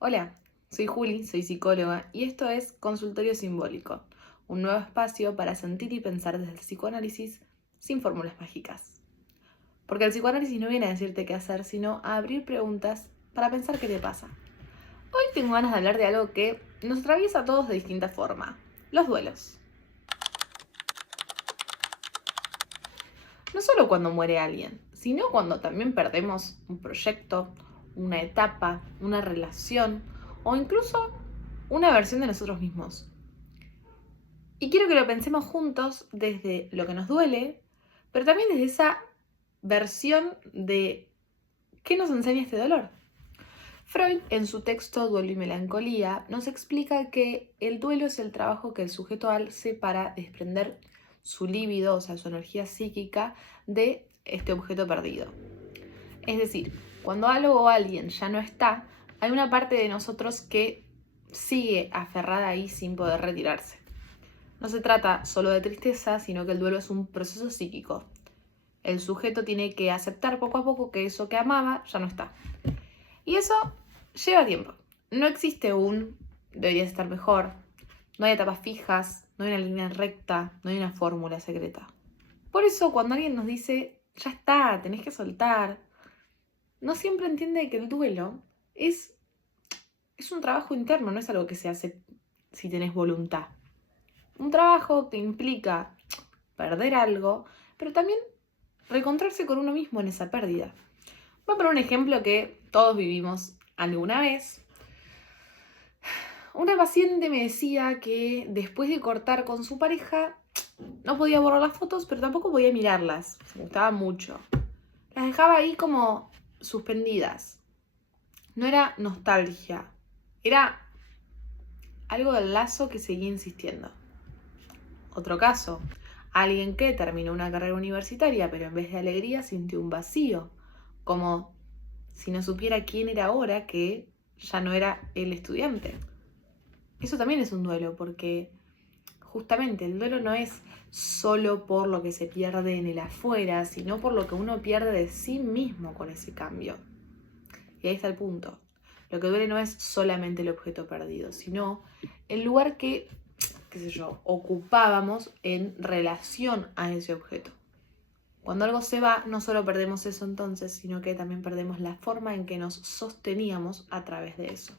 Hola, soy Juli, soy psicóloga y esto es Consultorio Simbólico, un nuevo espacio para sentir y pensar desde el psicoanálisis sin fórmulas mágicas. Porque el psicoanálisis no viene a decirte qué hacer, sino a abrir preguntas para pensar qué te pasa. Hoy tengo ganas de hablar de algo que nos atraviesa a todos de distinta forma, los duelos. No solo cuando muere alguien, sino cuando también perdemos un proyecto, una etapa, una relación o incluso una versión de nosotros mismos. Y quiero que lo pensemos juntos desde lo que nos duele, pero también desde esa versión de qué nos enseña este dolor. Freud, en su texto Duelo y Melancolía, nos explica que el duelo es el trabajo que el sujeto hace para desprender su líbido, o sea, su energía psíquica, de este objeto perdido. Es decir, cuando algo o alguien ya no está, hay una parte de nosotros que sigue aferrada ahí sin poder retirarse. No se trata solo de tristeza, sino que el duelo es un proceso psíquico. El sujeto tiene que aceptar poco a poco que eso que amaba ya no está. Y eso lleva tiempo. No existe un deberías estar mejor, no hay etapas fijas, no hay una línea recta, no hay una fórmula secreta. Por eso cuando alguien nos dice, ya está, tenés que soltar, no siempre entiende que el duelo es un trabajo interno, no es algo que se hace si tenés voluntad. Un trabajo que implica perder algo, pero también reencontrarse con uno mismo en esa pérdida. Voy a poner un ejemplo que todos vivimos alguna vez. Una paciente me decía que después de cortar con su pareja, no podía borrar las fotos, pero tampoco podía mirarlas. Me gustaba mucho. Las dejaba ahí como suspendidas. No era nostalgia, era algo del lazo que seguía insistiendo. Otro caso, alguien que terminó una carrera universitaria, pero en vez de alegría sintió un vacío, como si no supiera quién era ahora que ya no era el estudiante. Eso también es un duelo, porque justamente el duelo no es solo por lo que se pierde en el afuera, sino por lo que uno pierde de sí mismo con ese cambio. Y ahí está el punto. Lo que duele no es solamente el objeto perdido, sino el lugar que, qué sé yo, ocupábamos en relación a ese objeto. Cuando algo se va, no solo perdemos eso entonces, sino que también perdemos la forma en que nos sosteníamos a través de eso.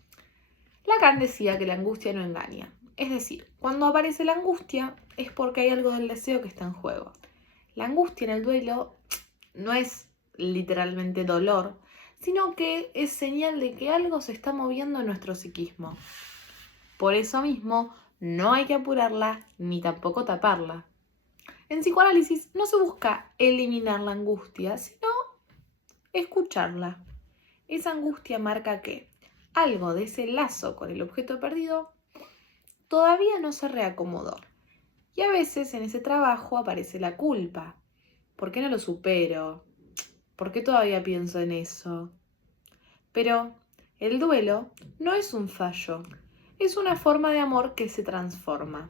Lacan decía que la angustia no engaña. Es decir, cuando aparece la angustia es porque hay algo del deseo que está en juego. La angustia en el duelo no es literalmente dolor, sino que es señal de que algo se está moviendo en nuestro psiquismo. Por eso mismo, no hay que apurarla ni tampoco taparla. En psicoanálisis no se busca eliminar la angustia, sino escucharla. Esa angustia marca que algo de ese lazo con el objeto perdido todavía no se reacomodó. Y a veces en ese trabajo aparece la culpa. ¿Por qué no lo supero? ¿Por qué todavía pienso en eso? Pero el duelo no es un fallo, es una forma de amor que se transforma.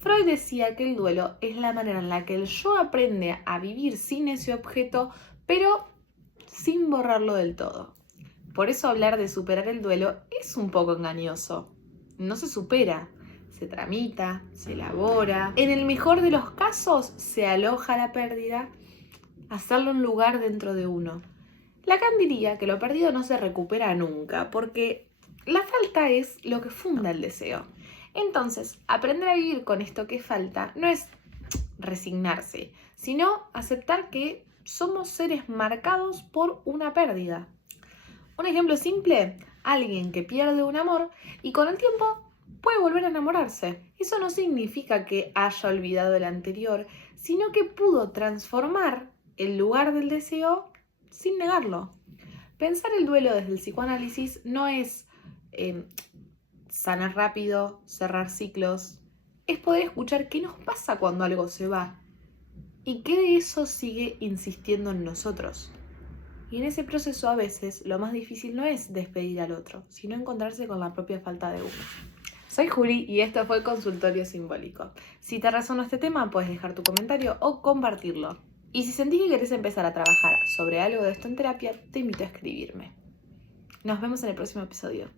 Freud decía que el duelo es la manera en la que el yo aprende a vivir sin ese objeto, pero sin borrarlo del todo. Por eso hablar de superar el duelo es un poco engañoso. No se supera, se tramita, se elabora. En el mejor de los casos, se aloja la pérdida, hacerlo un lugar dentro de uno. Lacan diría que lo perdido no se recupera nunca, porque la falta es lo que funda el deseo. Entonces, aprender a vivir con esto que falta no es resignarse, sino aceptar que somos seres marcados por una pérdida. Un ejemplo simple, alguien que pierde un amor y con el tiempo puede volver a enamorarse. Eso no significa que haya olvidado el anterior, sino que pudo transformar el lugar del deseo sin negarlo. Pensar el duelo desde el psicoanálisis no es sanar rápido, cerrar ciclos, es poder escuchar qué nos pasa cuando algo se va y qué de eso sigue insistiendo en nosotros. Y en ese proceso a veces lo más difícil no es despedir al otro, sino encontrarse con la propia falta de uno. Soy Juli y esto fue Consultorio Simbólico. Si te resonó este tema, puedes dejar tu comentario o compartirlo. Y si sentís que querés empezar a trabajar sobre algo de esto en terapia, te invito a escribirme. Nos vemos en el próximo episodio.